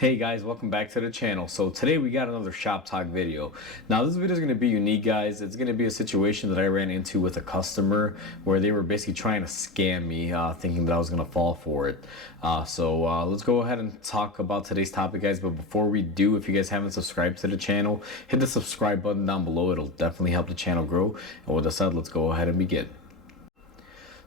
Hey guys, welcome back to the channel. So today we got another shop talk video. Now this video is going to be unique, guys. It's going to be a situation that I ran into with a customer where they were basically trying to scam me, thinking that I was going to fall for it. So let's go ahead and talk about today's topic, guys. But before we do, if you guys haven't subscribed to the channel, hit the subscribe button down below. It'll definitely help the channel grow. And with that said, let's go ahead and begin.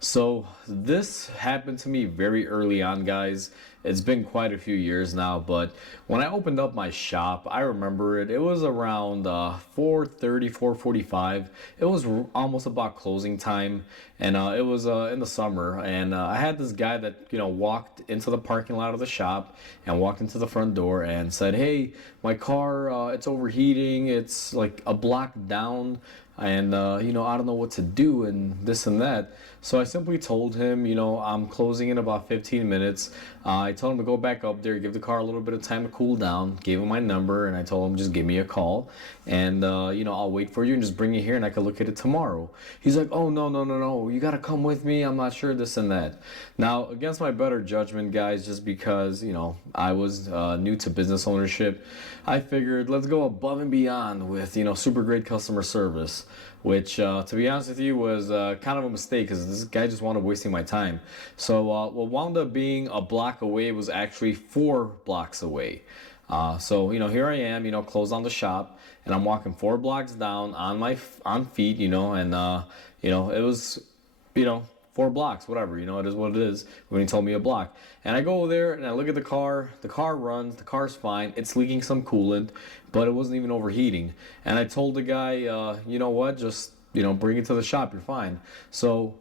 So this happened to me very early on, guys. It's been quite a few years now, but when I opened up my shop, I remember it. It was around 4:30, 4:45. It was almost about closing time, and it was in the summer. And I had this guy that walked into the parking lot of the shop and walked into the front door and said, "Hey, my car it's overheating. It's like a block down." And I don't know what to do and this and that. So I simply told him, I'm closing in about 15 minutes. I told him to go back up there, give the car a little bit of time to cool down, gave him my number, and I told him just give me a call, and I'll wait for you and just bring it here and I can look at it tomorrow. He's like, "Oh, no, you gotta come with me, I'm not sure, this and that." Now, against my better judgment, guys, just because I was new to business ownership, I figured let's go above and beyond with super great customer service, which to be honest with you was kind of a mistake because this guy just wound up wasting my time. So what wound up being a block away was actually 4 blocks away. So here I am, closed on the shop, and I'm walking 4 blocks down on my on feet, and it was 4 blocks, whatever, it is what it is when he told me a block. And I go there and I look at the car runs, the car's fine, it's leaking some coolant, but it wasn't even overheating. And I told the guy, you know what, just, bring it to the shop, you're fine. So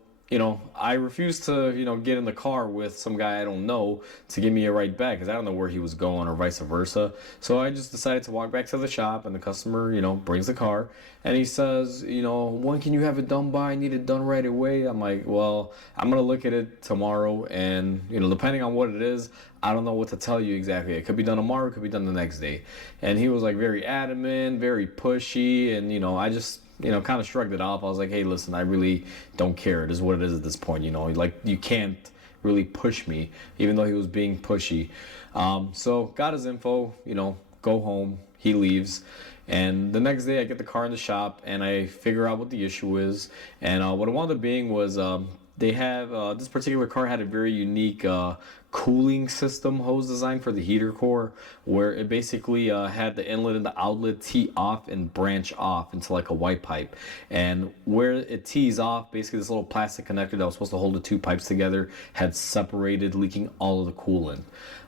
I refused to, get in the car with some guy I don't know to give me a ride back because I don't know where he was going or vice versa. So I just decided to walk back to the shop, and the customer, brings the car and he says, "When can you have it done by? I need it done right away." I'm like, "Well, I'm going to look at it tomorrow, and, depending on what it is, I don't know what to tell you exactly. It could be done tomorrow, it could be done the next day." And he was like very adamant, very pushy, and, I just kind of shrugged it off. I was like, "Hey, listen, I really don't care. It is what it is at this point. Like, you can't really push me," even though he was being pushy. So got his info, go home. He leaves. And the next day I get the car in the shop and I figure out what the issue is. And what it wound up being was they have this particular car had a very unique cooling system hose design for the heater core, where it basically had the inlet and the outlet tee off and branch off into like a white pipe. And where it tees off, basically this little plastic connector that was supposed to hold the 2 pipes together had separated, leaking all of the coolant.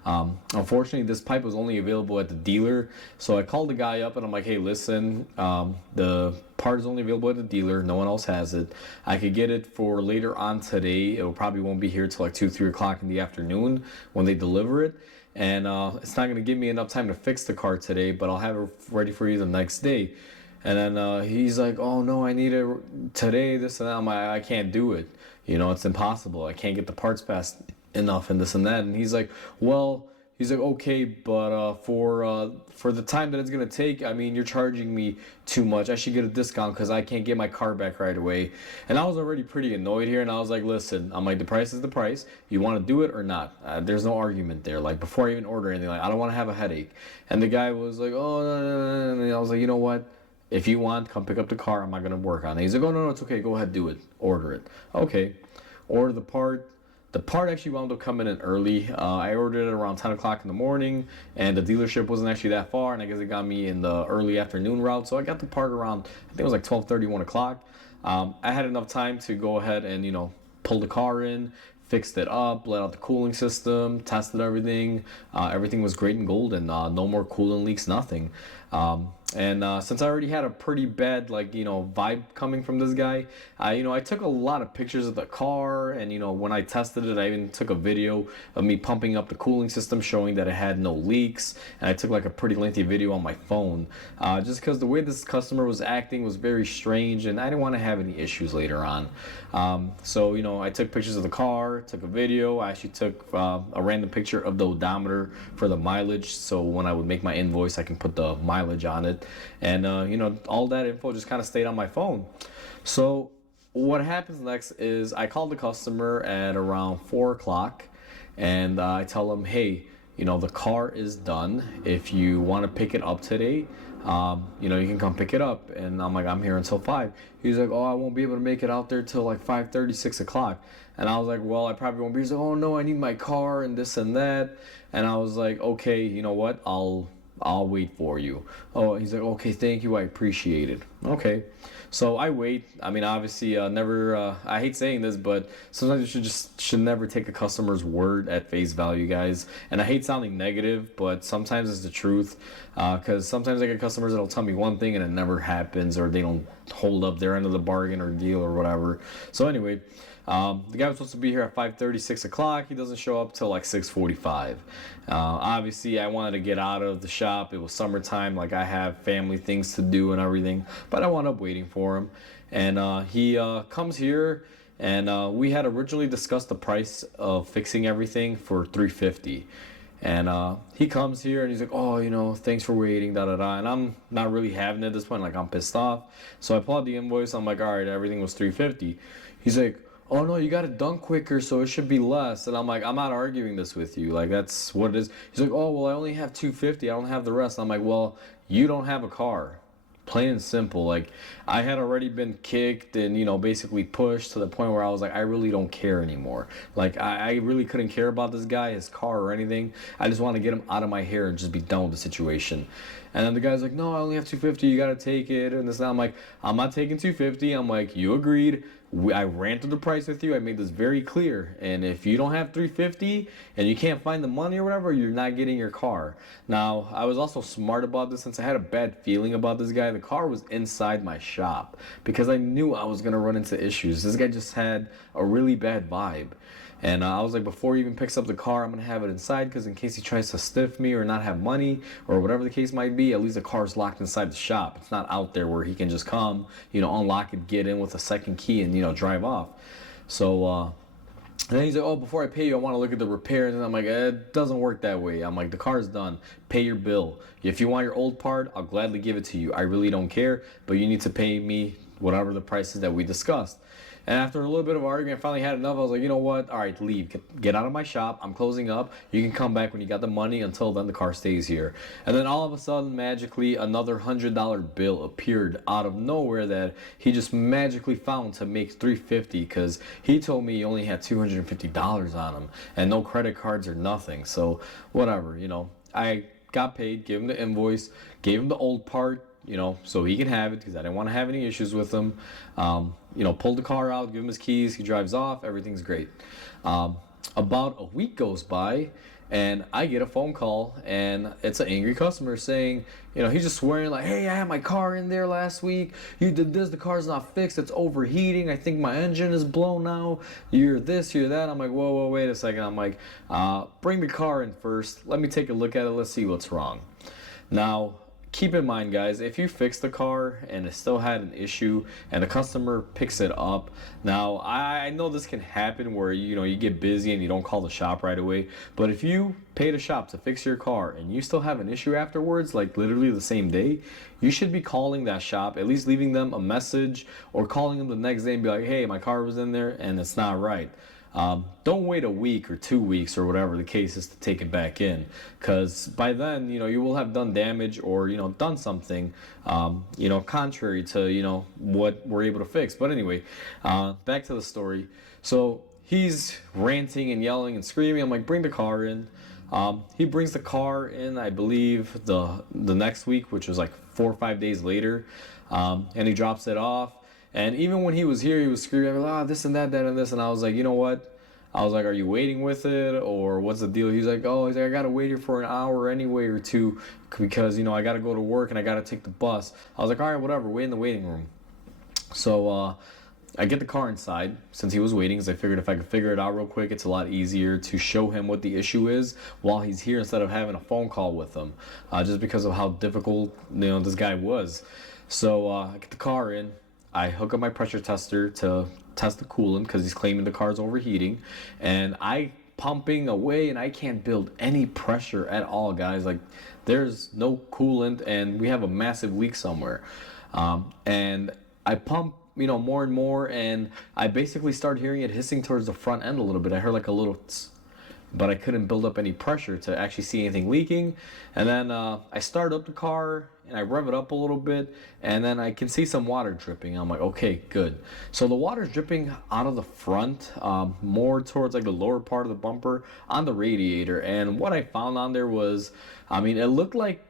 Unfortunately, this pipe was only available at the dealer, so I called the guy up and I'm like, "Hey, listen, the part is only available at the dealer. No one else has it. I could get it for later on today. It probably won't be here till like 2, 3 o'clock in the afternoon when they deliver it. And it's not going to give me enough time to fix the car today, but I'll have it ready for you the next day." And then he's like, "Oh no, I need it today, this and that." I'm like, "I can't do it. It's impossible. I can't get the parts fast enough and this and that." And he's like, "Well," he's like, "Okay, but for the time that it's gonna take, I mean, you're charging me too much. I should get a discount because I can't get my car back right away." And I was already pretty annoyed here, and I was like, "Listen," I'm like, "the price is the price. You want to do it or not? There's no argument there. Like, before I even order anything, like, I don't want to have a headache." And the guy was like, "Oh, no." And I was like, "You know what? If you want, come pick up the car. I'm not gonna work on it." He's like, "Oh, no, it's okay. Go ahead, do it. Order it." Okay, order the part. The part actually wound up coming in early. I ordered it around 10 o'clock in the morning, and the dealership wasn't actually that far, and I guess it got me in the early afternoon route. So I got the part around, I think it was like 12:30, 1 o'clock. I had enough time to go ahead and, pull the car in, fixed it up, let out the cooling system, tested everything. Everything was great and golden. No more coolant leaks, nothing. And since I already had a pretty bad vibe coming from this guy, I took a lot of pictures of the car, and when I tested it, I even took a video of me pumping up the cooling system showing that it had no leaks. And I took like a pretty lengthy video on my phone, just because the way this customer was acting was very strange and I didn't want to have any issues later on. So I took pictures of the car, took a video. I actually took a random picture of the odometer for the mileage, so when I would make my invoice I can put the mileage on it. And all that info just kind of stayed on my phone. So what happens next is I call the customer at around 4 o'clock, and I tell him, "Hey, the car is done. If you want to pick it up today, you can come pick it up. And I'm like, I'm here until 5. He's like, oh, I won't be able to make it out there till like 5:30, 6 o'clock. And I was like, well, I probably won't be. He's like, oh no, I need my car and this and that. And I was like, okay, you know what? I'll wait for you. Oh, he's like, okay, thank you, I appreciate it. Okay, so I wait. I mean, obviously, never. I hate saying this, but sometimes you should never take a customer's word at face value, guys. And I hate sounding negative, but sometimes it's the truth. Because sometimes I get customers that'll tell me one thing and it never happens, or they don't hold up their end of the bargain or deal or whatever. So anyway. The guy was supposed to be here at 5:30, 6 o'clock. He doesn't show up till like 6:45. Obviously, I wanted to get out of the shop. It was summertime. Like, I have family things to do and everything. But I wound up waiting for him. And he comes here. And we had originally discussed the price of fixing everything for $350. And he comes here and he's like, oh, thanks for waiting, da da da. And I'm not really having it at this point. Like, I'm pissed off. So I pull out the invoice. I'm like, all right, everything was $350. He's like, oh no, you got it done quicker, so it should be less. And I'm like, I'm not arguing this with you. Like, that's what it is. He's like, oh, well, I only have 250. I don't have the rest. I'm like, well, you don't have a car. Plain and simple. Like, I had already been kicked and, basically pushed to the point where I was like, I really don't care anymore. Like, I really couldn't care about this guy, his car, or anything. I just want to get him out of my hair and just be done with the situation. And then the guy's like, no, I only have 250. You got to take it. And this and that. I'm like, I'm not taking 250. I'm like, you agreed. I ran through the price with you. I made this very clear. And if you don't have 350 and you can't find the money or whatever, you're not getting your car. Now, I was also smart about this since I had a bad feeling about this guy. The car was inside my shop because I knew I was going to run into issues. This guy just had a really bad vibe. And I was like, before he even picks up the car, I'm going to have it inside because in case he tries to stiff me or not have money or whatever the case might be, at least the car's locked inside the shop. It's not out there where he can just come, unlock it, get in with a second key and, drive off. So, and then he's like, oh, before I pay you, I want to look at the repairs. And I'm like, it doesn't work that way. I'm like, the car's done. Pay your bill. If you want your old part, I'll gladly give it to you. I really don't care, but you need to pay me whatever the price is that we discussed. And after a little bit of argument, I finally had enough. I was like, you know what? All right, leave. Get out of my shop. I'm closing up. You can come back when you got the money. Until then, the car stays here. And then all of a sudden, magically, another $100 bill appeared out of nowhere that he just magically found to make $350 because he told me he only had $250 on him and no credit cards or nothing. So whatever, I got paid, gave him the invoice, gave him the old part, so he can have it because I didn't want to have any issues with him. Pulled the car out, give him his keys, he drives off, everything's great. About a week goes by and I get a phone call and it's an angry customer saying, he's just swearing like, hey, I had my car in there last week. You did this, the car's not fixed, it's overheating. I think my engine is blown now. You're this, you're that. I'm like, whoa, wait a second. I'm like, bring the car in first. Let me take a look at it. Let's see what's wrong. Now, keep in mind, guys, if you fix the car and it still had an issue and the customer picks it up, now I know this can happen where you get busy and you don't call the shop right away, but if you pay the shop to fix your car and you still have an issue afterwards, like literally the same day, you should be calling that shop, at least leaving them a message or calling them the next day and be like, hey, my car was in there and it's not right. Don't wait a week or 2 weeks or whatever the case is to take it back in, because by then you will have done damage or done something contrary to what we're able to fix. But anyway, back to the story. So he's ranting and yelling and screaming. I'm like, bring the car in. He brings the car in, I believe the next week, which was like 4 or 5 days later, and he drops it off. And even when he was here, he was screaming, this and that and this. And I was like, you know what? I was like, are you waiting with it or what's the deal? He's like, I got to wait here for an hour anyway or two because, I got to go to work and I got to take the bus. I was like, all right, whatever, wait in the waiting room. So I get the car inside since he was waiting because I figured if I could figure it out real quick, it's a lot easier to show him what the issue is while he's here instead of having a phone call with him, just because of how difficult, this guy was. So I get the car in. I hook up my pressure tester to test the coolant because he's claiming the car's overheating, and I pumping away and I can't build any pressure at all, guys. Like, there's no coolant and we have a massive leak somewhere. And I pump more and more, and I basically start hearing it hissing towards the front end a little bit. I heard like a little tss. but I couldn't build up any pressure to actually see anything leaking. And then I start up the car and I rev it up a little bit, and then I can see some water dripping. I'm like, okay, good. So the water's dripping out of the front, more towards like the lower part of the bumper on the radiator. And what I found on there was, I mean, it looked like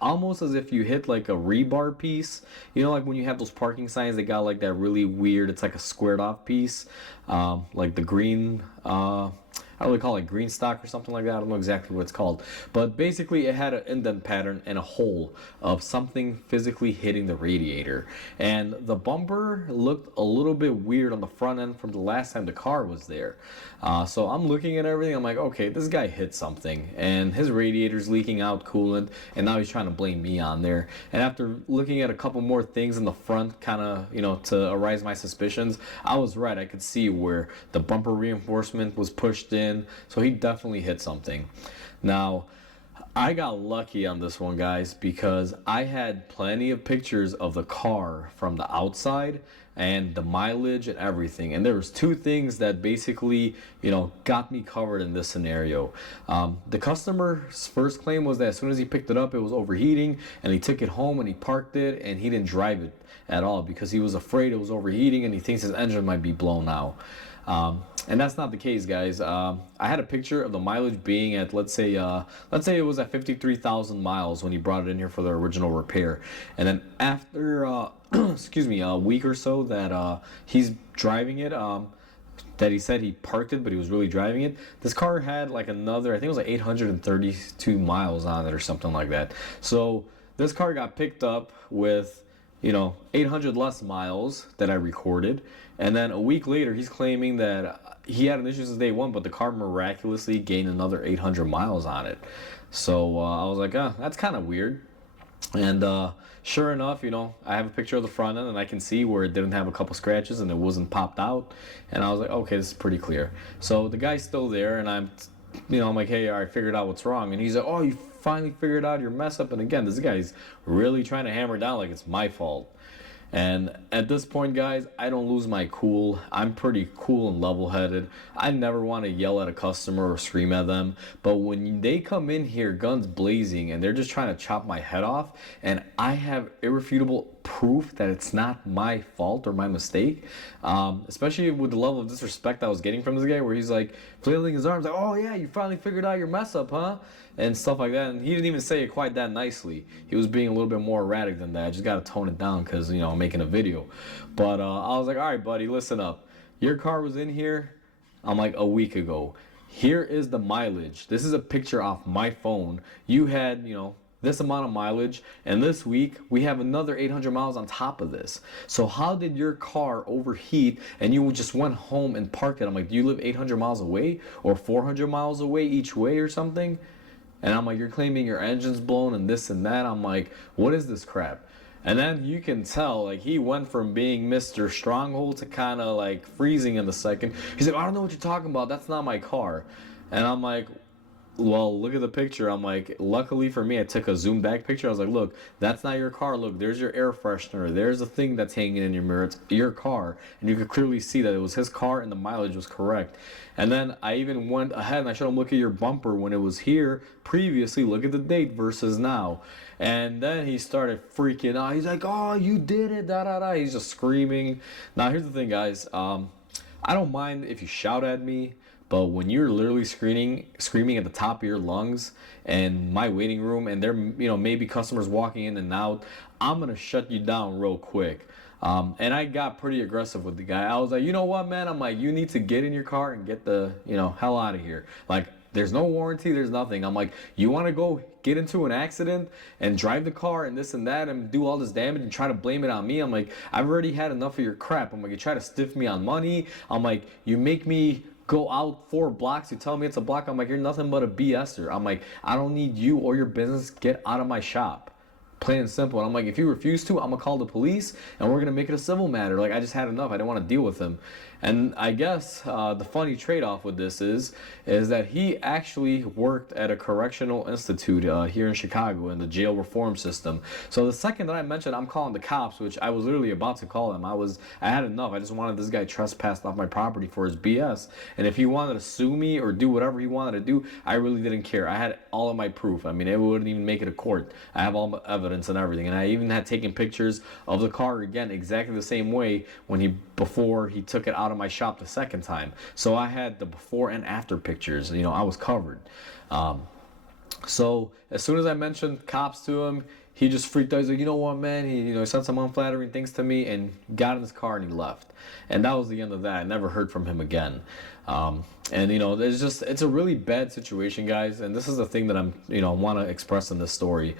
almost as if you hit like a rebar piece. You know, like when you have those parking signs, they got like that really weird, it's like a squared off piece, like the green, I don't really call it green stock or something like that. I don't know exactly what it's called. But basically, it had an indent pattern and a hole of something physically hitting the radiator. And the bumper looked a little bit weird on the front end from the last time the car was there. So I'm looking at everything. I'm like, okay, this guy hit something. And his radiator's leaking out coolant. And now he's trying to blame me on there. And after looking at a couple more things in the front, kind of, you know, to arise my suspicions, I was right. I could see where the bumper reinforcement was pushed in. So he definitely hit something. Now, I got lucky on this one, guys, because I had plenty of pictures of the car from the outside and the mileage and everything. And there was two things that basically, you know, got me covered in this scenario. The customer's first claim was that as soon as he picked it up, it was overheating, and he took it home and he parked it and he didn't drive it at all because he was afraid it was overheating and he thinks his engine might be blown out. And that's not the case, guys. I had a picture of the mileage being at, let's say it was at 53,000 miles when he brought it in here for the original repair. And then after, excuse me, a week or so that he's driving it, that he said he parked it, but he was really driving it. This car had like another, I think it was like 832 miles on it or something like that. So this car got picked up with, you know, 800 less miles that I recorded. And then a week later, he's claiming that he had an issue since day one, but the car miraculously gained another 800 miles on it. So I was like, that's kind of weird. And sure enough, you know, I have a picture of the front end and I can see where it didn't have a couple scratches and it wasn't popped out. And I was like, okay, this is pretty clear. So the guy's still there, and I'm like, hey, I figured out what's wrong. And he's like, oh, you finally figured out your mess up. And again, this guy's really trying to hammer down like it's my fault. And at this point, guys, I don't lose my cool. I'm pretty cool and level-headed. I never want to yell at a customer or scream at them. But when they come in here guns blazing and they're just trying to chop my head off, and I have irrefutable proof that it's not my fault or my mistake, especially with the level of disrespect I was getting from this guy, where he's like flailing his arms like, oh yeah, you finally figured out your mess up, huh? And stuff like that. And he didn't even say it quite that nicely. He was being a little bit more erratic than that. I just got to tone it down because, you know, I'm making a video. But I was like, all right, buddy, listen up. Your car was in here, I'm like, a week ago. Here is the mileage. This is a picture off my phone. You had, you know, this amount of mileage, and this week we have another 800 miles on top of this. So how did your car overheat and you just went home and parked it? I'm like, do you live 800 miles away or 400 miles away each way or something? And I'm like, you're claiming your engine's blown and this and that. I'm like, what is this crap? And then you can tell, like, he went from being Mr. Stronghold to kind of like freezing in the second. He's like, I don't know what you're talking about. That's not my car. And I'm like, well, look at the picture. I'm like, luckily for me, I took a zoom back picture. I was like, look, that's not your car. Look, there's your air freshener. There's the thing that's hanging in your mirror. It's your car. And you could clearly see that it was his car and the mileage was correct. And then I even went ahead and I showed him, look at your bumper when it was here previously. Look at the date versus now. And then he started freaking out. He's like, oh, you did it, da da da. He's just screaming. Now, here's the thing, guys. I don't mind if you shout at me. But when you're literally screaming at the top of your lungs in my waiting room, and there, you know, maybe customers walking in and out, I'm gonna shut you down real quick. And I got pretty aggressive with the guy. I was like, you know what, man? I'm like, you need to get in your car and get the, you know, hell out of here. Like, there's no warranty, there's nothing. I'm like, you want to go get into an accident and drive the car and this and that and do all this damage and try to blame it on me? I'm like, I've already had enough of your crap. I'm like, you try to stiff me on money. I'm like, you make me go out 4 blocks, you tell me it's a block. I'm like, you're nothing but a BSer. I'm like, I don't need you or your business. Get out of my shop. Plain and simple. And I'm like, if you refuse to, I'm gonna call the police and we're gonna make it a civil matter. Like, I just had enough. I didn't want to deal with him. And I guess the funny trade-off with this is that he actually worked at a correctional institute here in Chicago in the jail reform system. So the second that I mentioned I'm calling the cops, which I was literally about to call them, I had enough. I just wanted this guy trespassed off my property for his BS. And if he wanted to sue me or do whatever he wanted to do, I really didn't care. I had all of my proof. I mean, it wouldn't even make it a court. I have all my evidence and everything. And I even had taken pictures of the car again exactly the same way before he took it out of my shop the second time. So I had the before and after pictures. You know, I was covered. So as soon as I mentioned cops to him, he just freaked out. He's like, you know what, man? He said some unflattering things to me and got in his car and he left. And that was the end of that. I never heard from him again. And it's a really bad situation, guys. And this is the thing that want to express in this story.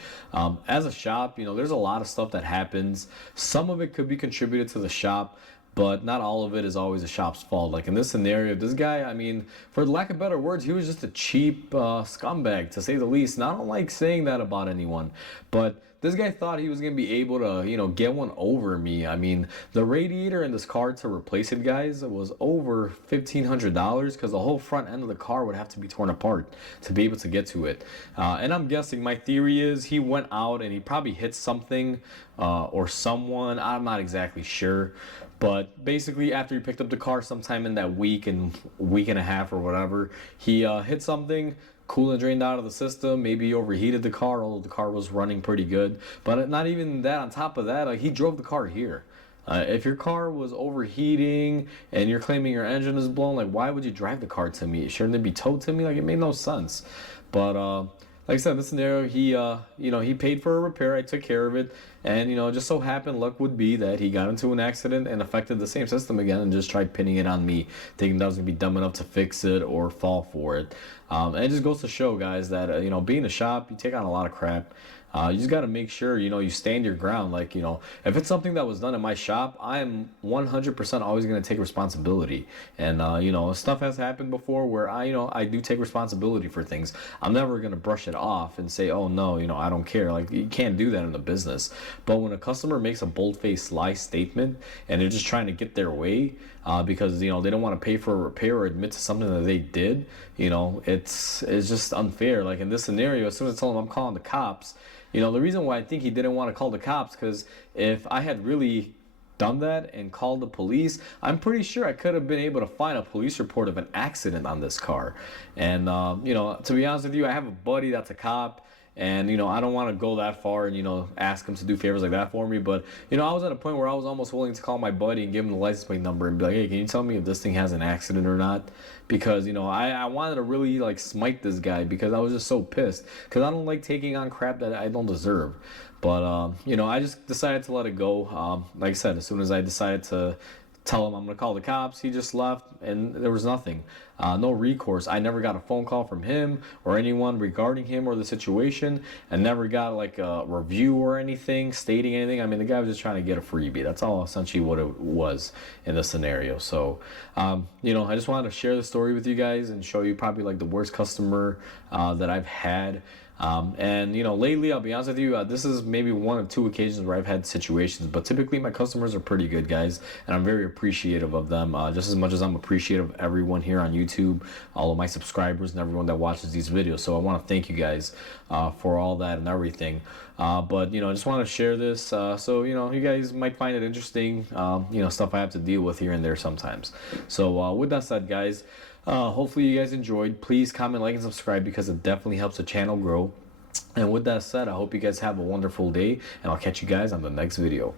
As a shop, there's a lot of stuff that happens. Some of it could be contributed to the shop, but not all of it is always the shop's fault. Like in this scenario, this guy, I mean, for lack of better words, he was just a cheap scumbag, to say the least. And I don't like saying that about anyone, but this guy thought he was going to be able to, get one over me. I mean, the radiator in this car to replace it, guys, was over $1,500 because the whole front end of the car would have to be torn apart to be able to get to it. And I'm guessing, my theory is he went out and he probably hit something or someone. I'm not exactly sure. But basically, after he picked up the car sometime in that week and a half or whatever, he hit something. Coolant drained out of the system. Maybe he overheated the car, although the car was running pretty good. But not even that. On top of that, he drove the car here. If your car was overheating and you're claiming your engine is blown, like, why would you drive the car to me? Shouldn't it be towed to me? Like, it made no sense. But like I said, in this scenario, he paid for a repair. I took care of it, and just so happened, luck would be that he got into an accident and affected the same system again, and just tried pinning it on me, thinking that I was gonna be dumb enough to fix it or fall for it. And it just goes to show, guys, that being a shop, you take on a lot of crap. You just got to make sure, you stand your ground. Like, if it's something that was done in my shop, I am 100% always going to take responsibility. And, stuff has happened before where I do take responsibility for things. I'm never going to brush it off and say, oh, no, I don't care. Like, you can't do that in the business. But when a customer makes a bold-faced lie statement and they're just trying to get their way because, they don't want to pay for a repair or admit to something that they did, it's just unfair. Like, in this scenario, as soon as I told him I'm calling the cops, the reason why I think he didn't want to call the cops, because if I had really done that and called the police, I'm pretty sure I could have been able to find a police report of an accident on this car. And, to be honest with you, I have a buddy that's a cop. And, I don't want to go that far and, ask him to do favors like that for me. But, I was at a point where I was almost willing to call my buddy and give him the license plate number and be like, hey, can you tell me if this thing has an accident or not? Because, I wanted to really, like, smite this guy because I was just so pissed. Because I don't like taking on crap that I don't deserve. But, I just decided to let it go. Like I said, as soon as I decided to tell him I'm going to call the cops, he just left and there was nothing. No recourse. I never got a phone call from him or anyone regarding him or the situation. I never got like a review or anything stating anything. I mean, the guy was just trying to get a freebie. That's all essentially what it was in this scenario. So, I just wanted to share the story with you guys and show you probably like the worst customer that I've had. And lately, I'll be honest with you, this is maybe one of two occasions where I've had situations, but typically my customers are pretty good, guys, and I'm very appreciative of them, just as much as I'm appreciative of everyone here on YouTube, all of my subscribers and everyone that watches these videos. So I want to thank you guys for all that and everything. But I just want to share this so you guys might find it interesting, stuff I have to deal with here and there sometimes. So with that said, guys, hopefully you guys enjoyed. Please comment, like, and subscribe because it definitely helps the channel grow. And with that said, I hope you guys have a wonderful day, and I'll catch you guys on the next video.